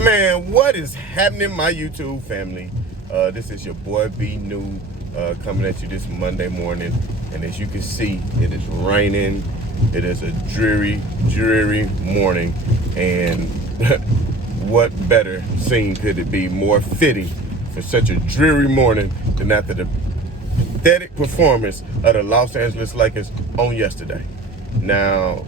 Man, what is happening, my YouTube family? This is your boy B New coming at you this Monday morning. And as you can see, it is raining. It is a dreary morning. And what better scene could it be more fitting for such a dreary morning than after the pathetic performance of the Los Angeles Lakers on yesterday? Now,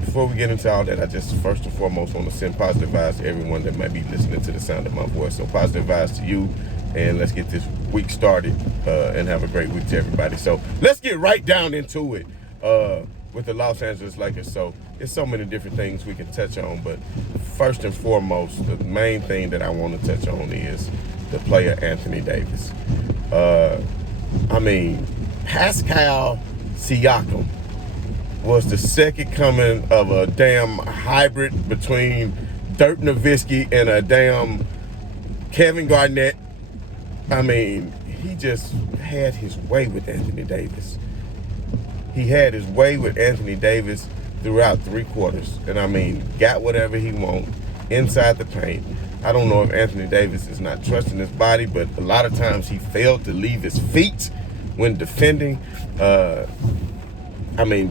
before we get into all that, I just first and foremost want to send positive vibes to everyone that might be listening to the sound of my voice. So positive vibes to you, and let's get this week started and have a great week to everybody. So let's get right down into it with the Los Angeles Lakers. So there's so many different things we can touch on, but first and foremost, the main thing that I want to touch on is the player Anthony Davis. Pascal Siakam was the second coming of a damn hybrid between Dirk Nowitzki and a damn Kevin Garnett. He just had his way with Anthony Davis. He had his way with Anthony Davis throughout 3 quarters. And got whatever he wanted inside the paint. I don't know if Anthony Davis is not trusting his body, but a lot of times he failed to leave his feet when defending.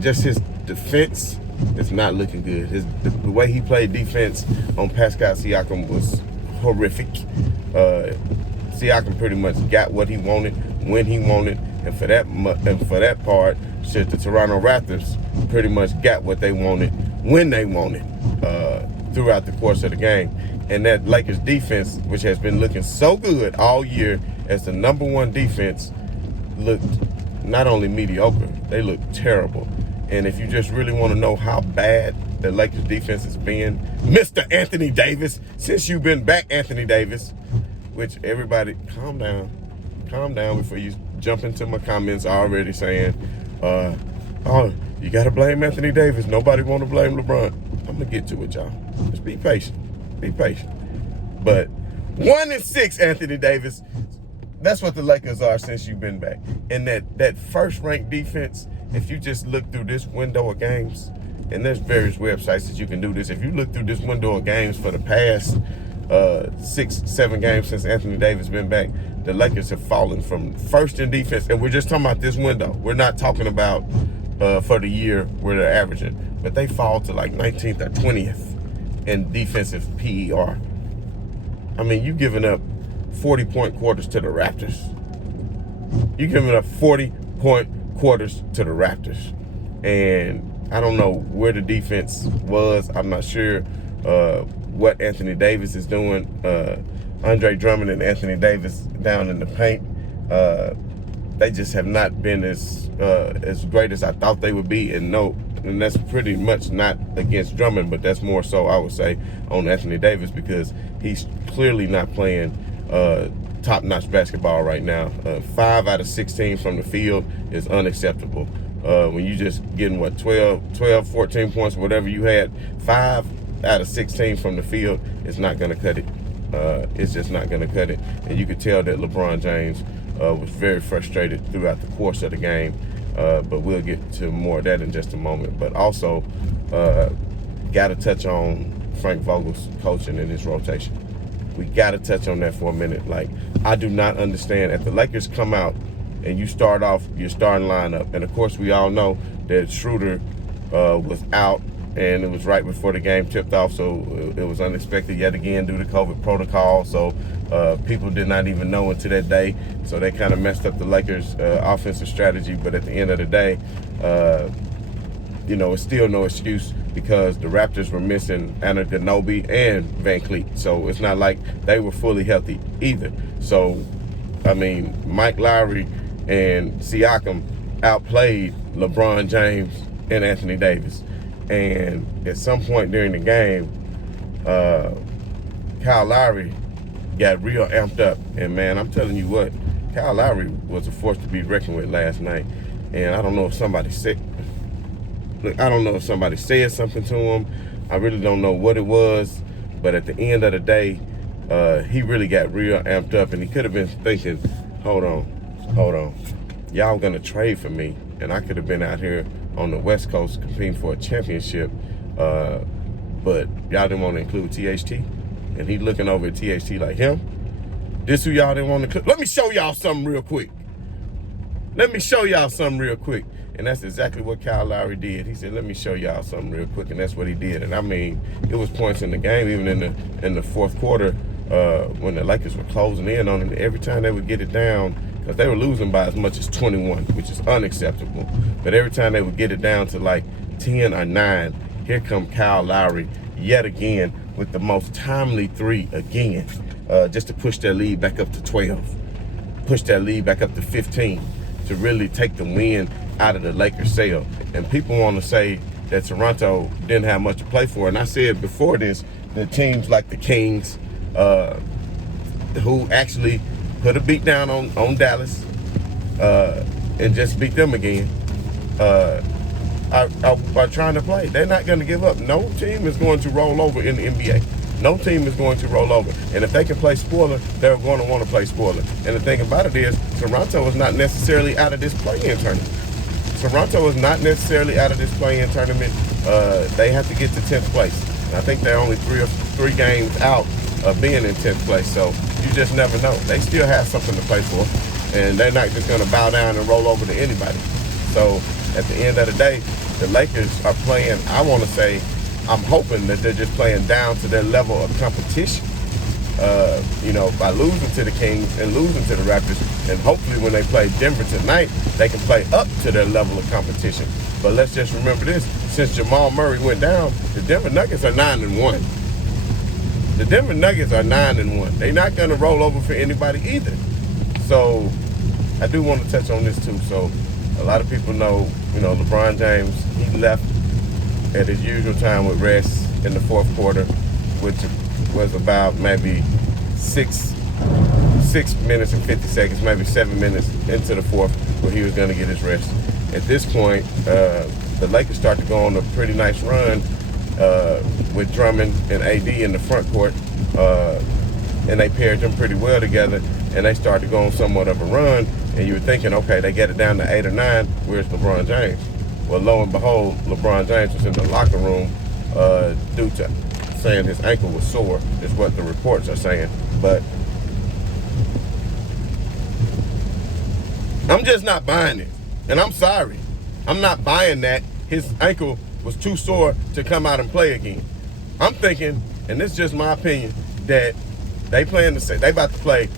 Just his defense is not looking good. The way he played defense on Pascal Siakam was horrific. Siakam pretty much got what he wanted when he wanted, and for that part, the Toronto Raptors pretty much got what they wanted when they wanted throughout the course of the game. And that Lakers defense, which has been looking so good all year as the #1 defense, looked not only mediocre, they looked terrible. And if you just really want to know how bad the Lakers defense has been, Mr. Anthony Davis, since you've been back, Anthony Davis, which everybody calm down before you jump into my comments already saying, you got to blame Anthony Davis. Nobody want to blame LeBron. I'm going to get to it, y'all. Just be patient. But 1-6, Anthony Davis. That's what the Lakers are since you've been back. And that first-ranked defense, if you just look through this window of games, and there's various websites that you can do this. If you look through this window of games for the past 6-7 games since Anthony Davis been back, the Lakers have fallen from first in defense. And we're just talking about this window. We're not talking about for the year where they're averaging. But they fall to like 19th or 20th in defensive PER. You giving up 40-point quarters to the Raptors. You're giving up 40-point quarters to the Raptors. And I don't know where the defense was. I'm not sure what Anthony Davis is doing. Andre Drummond and Anthony Davis down in the paint, they just have not been as great as I thought they would be. And that's pretty much not against Drummond, but that's more so, I would say, on Anthony Davis, because he's clearly not playing top-notch basketball right now. 5 out of 16 from the field is unacceptable. When you just getting, 12, 14 points, whatever you had, 5 out of 16 from the field is not going to cut it. It's just not going to cut it. And you could tell that LeBron James was very frustrated throughout the course of the game. But we'll get to more of that in just a moment. But also, got to touch on Frank Vogel's coaching and his rotation. We got to touch on that for a minute. I do not understand. If the Lakers come out and you start off your starting lineup, and of course we all know that Schroeder was out, and it was right before the game tipped off, so it was unexpected yet again due to COVID protocol. So people did not even know until that day. So they kind of messed up the Lakers' offensive strategy. But at the end of the day, it's still no excuse, because the Raptors were missing Anunoby and Van Cleet. So it's not like they were fully healthy either. So, Mike Lowry and Siakam outplayed LeBron James and Anthony Davis. And at some point during the game, Kyle Lowry got real amped up. And, man, I'm telling you what, Kyle Lowry was a force to be reckoned with last night. And I don't know if somebody said something to him. I really don't know what it was. But at the end of the day, he really got real amped up. And he could have been thinking, hold on. Y'all going to trade for me. And I could have been out here on the West Coast competing for a championship. But y'all didn't want to include THT. And he looking over at THT like, him? This who y'all didn't want to cook? Let me show y'all something real quick. Let me show y'all something real quick. And that's exactly what Kyle Lowry did. He said, let me show y'all something real quick. And that's what he did. And I mean, it was points in the game, even in the fourth quarter, when the Lakers were closing in on it. Every time they would get it down, because they were losing by as much as 21, which is unacceptable. But every time they would get it down to like 10 or 9, here come Kyle Lowry yet again with the most timely three again, just to push their lead back up to 12, push that lead back up to 15, to really take the win out of the Lakers' sail. And people want to say that Toronto didn't have much to play for. And I said before this, that teams like the Kings, who actually put a beat down on Dallas and just beat them again, are trying to play. They're not going to give up. No team is going to roll over in the NBA. No team is going to roll over. And if they can play spoiler, they're going to want to play spoiler. And the thing about it is, Toronto is not necessarily out of this play-in tournament. Toronto is not necessarily out of this play-in tournament. They have to get to 10th place. And I think they're only three games out of being in 10th place. So you just never know. They still have something to play for. And they're not just going to bow down and roll over to anybody. So at the end of the day, the Lakers are playing, I want to say, I'm hoping that they're just playing down to their level of competition, by losing to the Kings and losing to the Raptors. And hopefully when they play Denver tonight, they can play up to their level of competition. But let's just remember this. Since Jamal Murray went down, the Denver Nuggets are 9-1. The Denver Nuggets are 9-1. They're not going to roll over for anybody either. So I do want to touch on this too. So a lot of people know, LeBron James, he left at his usual time with rest in the fourth quarter, which was about maybe 6 minutes and 50 seconds, maybe 7 minutes into the fourth, where he was going to get his rest. At this point, the Lakers start to go on a pretty nice run with Drummond and AD in the front court, and they paired them pretty well together, and they started to go on somewhat of a run, and you were thinking, okay, they get it down to 8 or 9, where's LeBron James? Well, lo and behold, LeBron James was in the locker room due to saying his ankle was sore, is what the reports are saying. But I'm just not buying it. And I'm sorry. I'm not buying that his ankle was too sore to come out and play again. I'm thinking, and this is just my opinion, that they about to play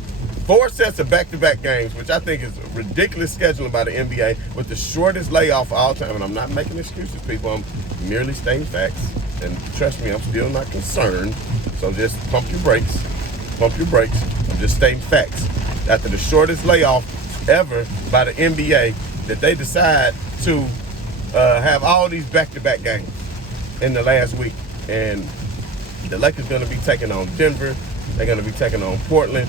4 sets of back-to-back games, which I think is ridiculous scheduling by the NBA, with the shortest layoff of all time. And I'm not making excuses, people. I'm merely stating facts. And trust me, I'm still not concerned. So just pump your brakes. Pump your brakes. I'm just stating facts. After the shortest layoff ever by the NBA, that they decide to have all these back-to-back games in the last week. And the Lakers going to be taking on Denver. They're going to be taking on Portland.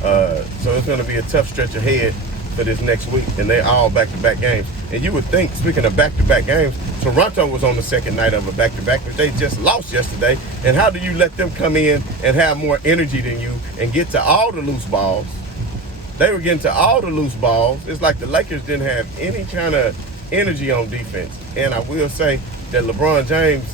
So it's going to be a tough stretch ahead for this next week, and they're all back-to-back games. And you would think, speaking of back-to-back games, Toronto was on the second night of a back-to-back, but they just lost yesterday. And how do you let them come in and have more energy than you and get to all the loose balls? They were getting to all the loose balls. It's like the Lakers didn't have any kind of energy on defense. And I will say that LeBron James,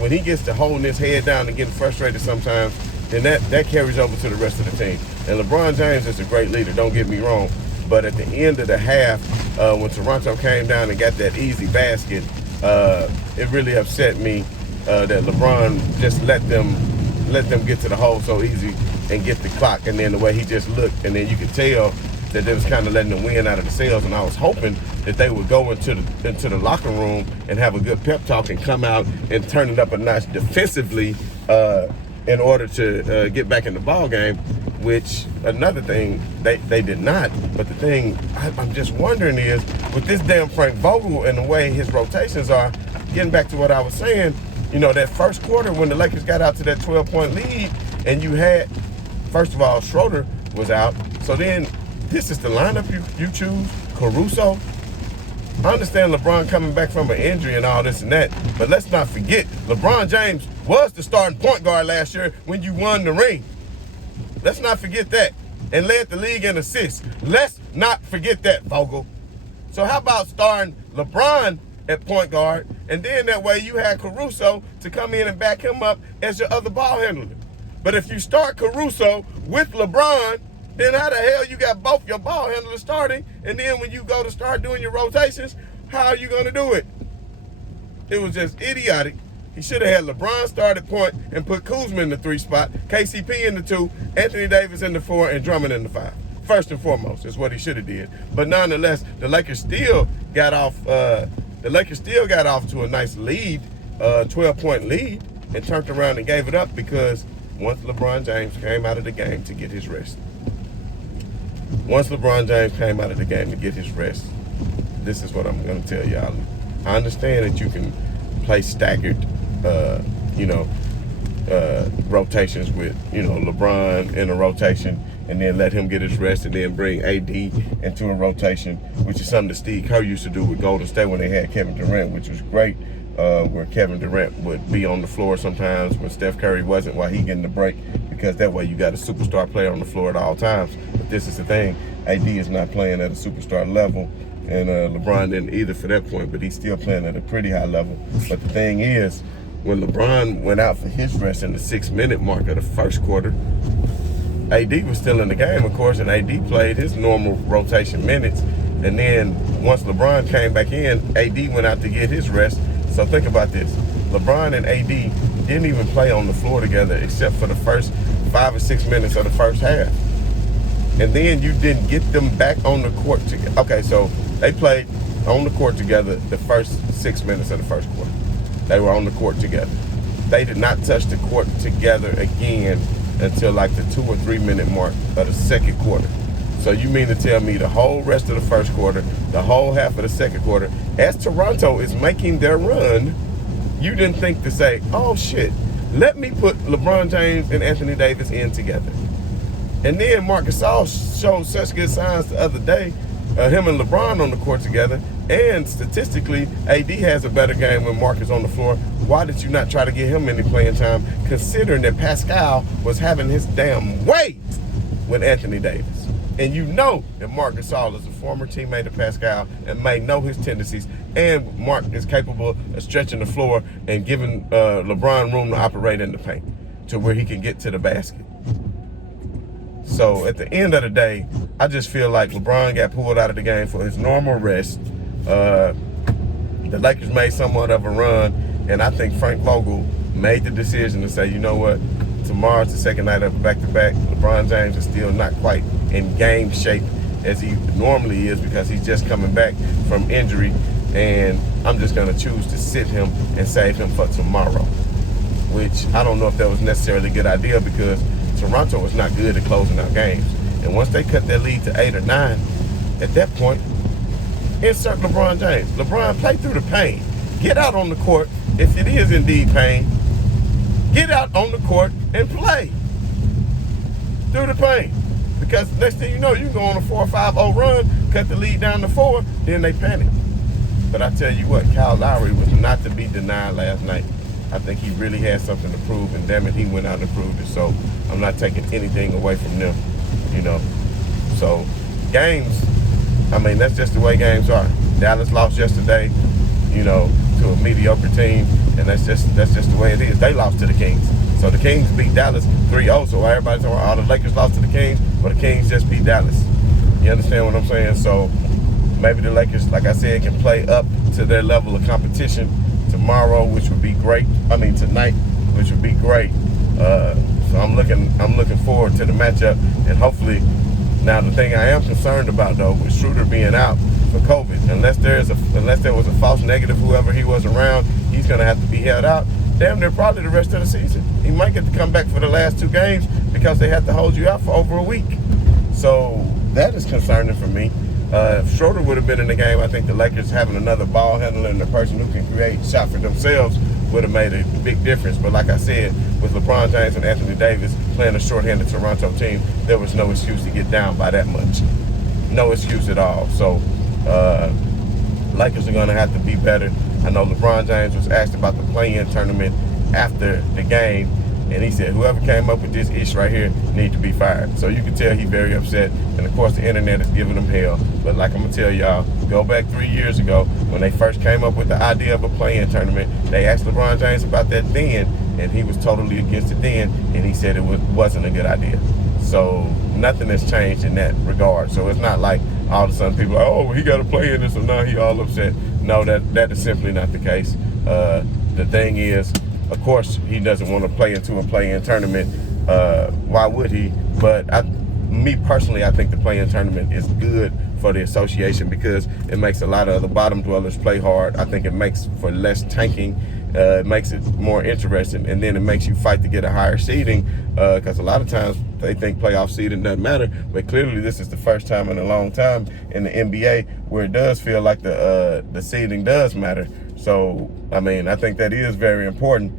when he gets to holding his head down and getting frustrated sometimes, then that carries over to the rest of the team. And LeBron James is a great leader, don't get me wrong. But at the end of the half, when Toronto came down and got that easy basket, it really upset me that LeBron just let them get to the hole so easy and get the clock. And then the way he just looked, and then you could tell that they was kind of letting the wind out of the sails. And I was hoping that they would go into the locker room and have a good pep talk and come out and turn it up a notch defensively in order to get back in the ball game, which another thing they did not. But the thing I'm just wondering is, with this damn Frank Vogel and the way his rotations are, getting back to what I was saying, that first quarter when the Lakers got out to that 12-point lead, and you had, first of all, Schroeder was out. So then this is the lineup you choose, Caruso. I understand LeBron coming back from an injury and all this and that, but let's not forget, LeBron James was the starting point guard last year when you won the ring. Let's not forget that. And led the league in assists. Let's not forget that, Vogel. So how about starting LeBron at point guard, and then that way you had Caruso to come in and back him up as your other ball handler? But if you start Caruso with LeBron, then how the hell you got both your ball handlers starting, and then when you go to start doing your rotations, how are you going to do it? It was just idiotic. He should have had LeBron start at point and put Kuzma in the 3 spot, KCP in the 2, Anthony Davis in the 4, and Drummond in the 5. First and foremost is what he should have did. But nonetheless, the Lakers still got off. To a nice lead, 12-point lead, and turned around and gave it up because once LeBron James came out of the game to get his rest. This is what I'm going to tell y'all. I understand that you can play staggered, rotations with, LeBron in a rotation and then let him get his rest and then bring AD into a rotation, which is something that Steve Kerr used to do with Golden State when they had Kevin Durant, which was great, where Kevin Durant would be on the floor sometimes when Steph Curry wasn't while he getting the break, because that way you got a superstar player on the floor at all times. But this is the thing, AD is not playing at a superstar level, and LeBron didn't either for that point, but he's still playing at a pretty high level. But the thing is, when LeBron went out for his rest in the 6-minute mark of the first quarter, AD was still in the game, of course, and AD played his normal rotation minutes. And then once LeBron came back in, AD went out to get his rest. So think about this. LeBron and AD didn't even play on the floor together except for the first 5 or 6 minutes of the first half. And then you didn't get them back on the court together. Okay, so they played on the court together the first 6 minutes of the first quarter. They were on the court together. They did not touch the court together again until like the 2 or 3 minute mark of the second quarter. So you mean to tell me the whole rest of the first quarter, the whole half of the second quarter, as Toronto is making their run, you didn't think to say, oh shit, let me put LeBron James and Anthony Davis in together. And then Marc Gasol showed such good signs the other day, him and LeBron on the court together, and statistically, AD has a better game when Marc is on the floor. Why did you not try to get him any playing time, considering that Pascal was having his damn way with Anthony Davis? And you know that Marc Gasol is a former teammate of Pascal and may know his tendencies, and Marc is capable of stretching the floor and giving LeBron room to operate in the paint to where he can get to the basket. So at the end of the day, I just feel like LeBron got pulled out of the game for his normal rest. The Lakers made somewhat of a run, and I think Frank Vogel made the decision to say, you know what, tomorrow's the second night of a back-to-back. LeBron James is still not quite in game shape as he normally is because he's just coming back from injury, and I'm just going to choose to sit him and save him for tomorrow, which I don't know if that was necessarily a good idea because Toronto was not good at closing out games. And once they cut that lead to 8 or 9, at that point, insert LeBron James. LeBron, play through the pain. Get out on the court. If it is indeed pain, get out on the court and play through the pain. Because next thing you know, you go on a 4-5-0 run, cut the lead down to 4, then they panic. But I tell you what, Kyle Lowry was not to be denied last night. I think he really had something to prove, and damn it, he went out and proved it. So I'm not taking anything away from them, So games, I mean, that's just the way games are. Dallas lost yesterday, to a mediocre team, and that's just the way it is. They lost to the Kings. So the Kings beat Dallas 3-0. So everybody's talking about, the Lakers lost to the Kings, but the Kings just beat Dallas. You understand what I'm saying? So maybe the Lakers, like I said, can play up to their level of competition tomorrow, which would be great. Tonight, which would be great. So I'm looking forward to the matchup, and hopefully. Now the thing I am concerned about though, with Schroeder being out for COVID, unless there was a false negative, whoever he was around, he's gonna have to be held out. Damn near probably the rest of the season. He might get to come back for the last 2 games because they have to hold you out for over a week. So that is concerning for me. If Schroeder would have been in the game, I think the Lakers having another ball handler and the person who can create shot for themselves would have made a big difference. But like I said, with LeBron James and Anthony Davis playing a shorthanded Toronto team, there was no excuse to get down by that much. No excuse at all. So Lakers are going to have to be better. I know LeBron James was asked about the play-in tournament after the game, and he said, whoever came up with this ish right here need to be fired. So you can tell he's very upset. And of course the internet is giving him hell. But like I'm gonna tell y'all, go back 3 years ago when they first came up with the idea of a play-in tournament, they asked LeBron James about that then, and he was totally against it then, and he said it wasn't a good idea. So nothing has changed in that regard. So it's not like all of a sudden people are, oh, he got to play in this, so now he all upset. No, that is simply not the case. The thing is, of course, he doesn't want to play into a play-in tournament. Why would he? But me personally, I think the play-in tournament is good for the association because it makes a lot of the bottom dwellers play hard. I think it makes for less tanking. It makes it more interesting, and then it makes you fight to get a higher seeding because a lot of times they think playoff seeding doesn't matter, but clearly this is the first time in a long time in the NBA where it does feel like the seeding does matter. So, I mean, I think that is very important,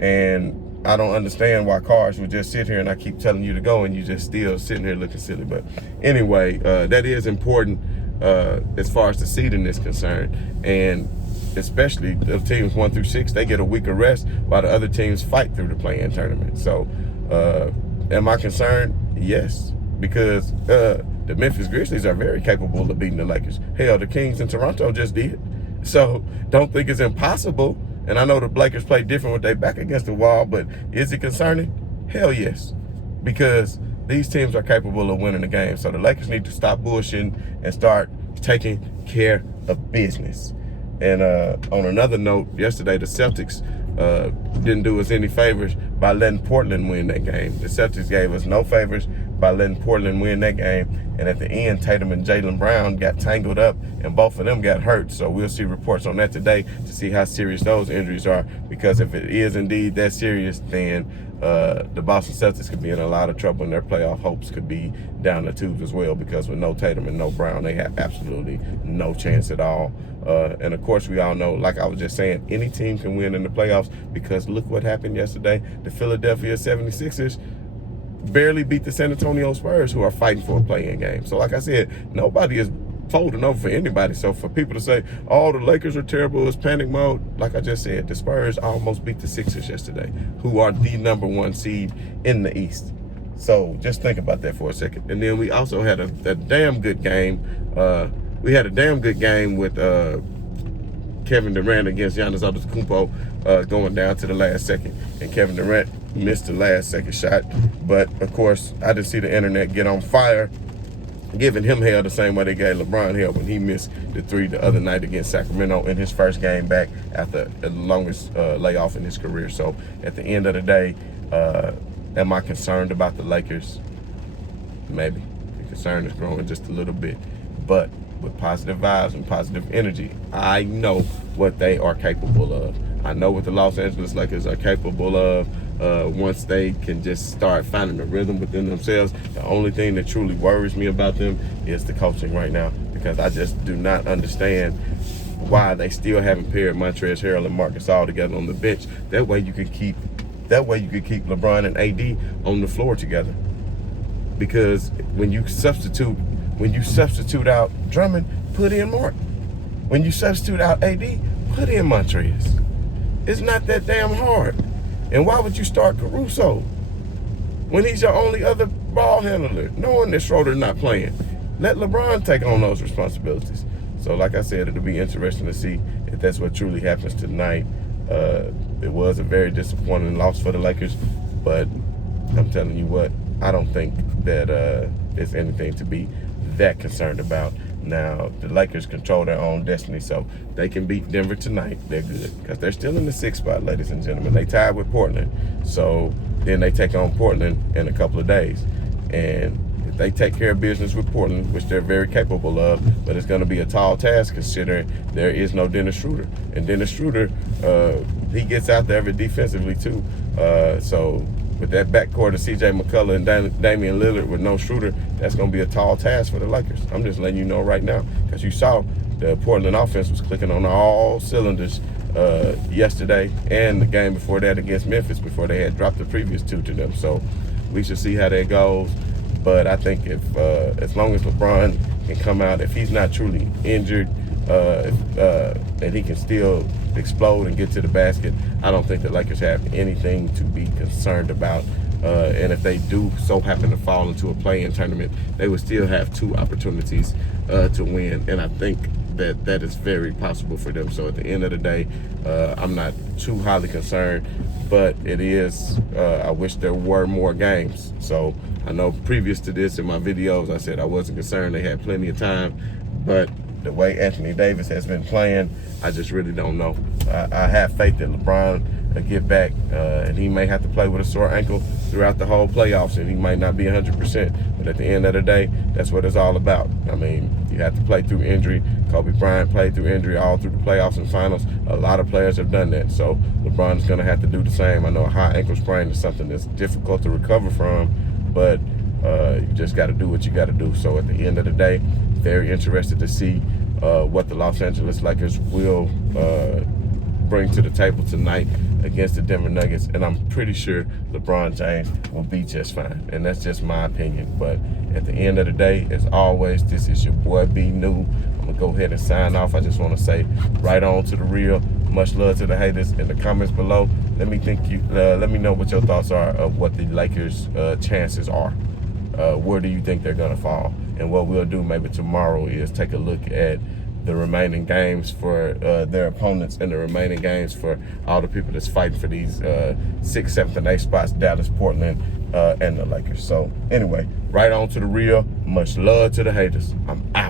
and I don't understand why cars would just sit here and I keep telling you to go and you just still sitting here looking silly. But anyway, that is important as far as the seeding is concerned. And especially the teams 1 through 6, they get a week of rest while the other teams fight through the play-in tournament. So am I concerned? Yes, because the Memphis Grizzlies are very capable of beating the Lakers. Hell, the Kings in Toronto just did. So don't think it's impossible. And I know the Lakers play different with their back against the wall, but is it concerning? Hell yes, because these teams are capable of winning the game. So the Lakers need to stop bullshitting and start taking care of business. And on another note, yesterday the Celtics didn't do us any favors by letting Portland win that game. The Celtics gave us no favors by letting Portland win that game. And at the end, Tatum and Jaylen Brown got tangled up, and both of them got hurt. So we'll see reports on that today to see how serious those injuries are. Because if it is indeed that serious, then the Boston Celtics could be in a lot of trouble, and their playoff hopes could be down the tubes as well. Because with no Tatum and no Brown, they have absolutely no chance at all. And of course, we all know, like I was just saying, any team can win in the playoffs because look what happened yesterday. The Philadelphia 76ers barely beat the San Antonio Spurs, who are fighting for a play-in game. So like I said, nobody is folding over for anybody. So for people to say, oh, the Lakers are terrible, it's panic mode, like I just said, the Spurs almost beat the Sixers yesterday, who are the #1 seed in the East. So just think about that for a second. And then we also had a damn good game. We had a damn good game with Kevin Durant against Giannis Antetokounmpo going down to the last second. And Kevin Durant missed the last second shot. But, of course, I didn't see the internet get on fire, giving him hell the same way they gave LeBron hell when he missed the 3 the other night against Sacramento in his first game back after the longest layoff in his career. So, at the end of the day, am I concerned about the Lakers? Maybe. The concern is growing just a little bit. But with positive vibes and positive energy, I know what they are capable of. I know what the Los Angeles Lakers are capable of once they can just start finding a rhythm within themselves. The only thing that truly worries me about them is the coaching right now, because I just do not understand why they still haven't paired Montrezl Harrell and Marc Gasol together on the bench. That way you could keep LeBron and AD on the floor together. Because when you substitute out Drummond, put in Mark. When you substitute out AD, put in Montrezl. It's not that damn hard. And why would you start Caruso when he's your only other ball handler, knowing that Schroeder's not playing? Let LeBron take on those responsibilities. So like I said, it'll be interesting to see if that's what truly happens tonight. It was a very disappointing loss for the Lakers, but I'm telling you what, I don't think that it's anything to be that concerned about. Now, the Lakers control their own destiny, so they can beat Denver tonight. They're good because they're still in the 6th spot, ladies and gentlemen. They tied with Portland, so then they take on Portland in a couple of days. And if they take care of business with Portland, which they're very capable of, but it's going to be a tall task considering there is no Dennis Schroeder. And Dennis Schroeder, he gets out there defensively too. So with that backcourt of C.J. McCullough and Damian Lillard with no Schroeder, that's going to be a tall task for the Lakers. I'm just letting you know right now, because you saw the Portland offense was clicking on all cylinders yesterday and the game before that against Memphis before they had dropped the previous 2 to them. So we should see how that goes. But I think if as long as LeBron can come out, if he's not truly injured, and he can still explode and get to the basket, I don't think the Lakers have anything to be concerned about. And if they do so happen to fall into a play-in tournament, they would still have 2 opportunities to win. And I think that is very possible for them. So at the end of the day, I'm not too highly concerned, but it is, I wish there were more games. So I know previous to this in my videos, I said I wasn't concerned. They had plenty of time, but the way Anthony Davis has been playing, I just really don't know. I have faith that LeBron will get back, and he may have to play with a sore ankle throughout the whole playoffs, and he might not be 100%. But at the end of the day, that's what it's all about. I mean, you have to play through injury. Kobe Bryant played through injury all through the playoffs and finals. A lot of players have done that. So LeBron's going to have to do the same. I know a high ankle sprain is something that's difficult to recover from, but you just got to do what you got to do. So at the end of the day, very interested to see what the Los Angeles Lakers will bring to the table tonight against the Denver Nuggets, and I'm pretty sure LeBron James will be just fine, and that's just my opinion. But at the end of the day, as always, this is your boy B New. I'm gonna go ahead and sign off. I just want to say, right on to the real. Much love to the haters. In the comments below, let me know what your thoughts are of what the Lakers' chances are. Where do you think they're gonna fall? And what we'll do maybe tomorrow is take a look at the remaining games for their opponents and the remaining games for all the people that's fighting for these 6th, 7th, and 8th spots, Dallas, Portland, and the Lakers. So anyway, right on to the real. Much love to the haters. I'm out.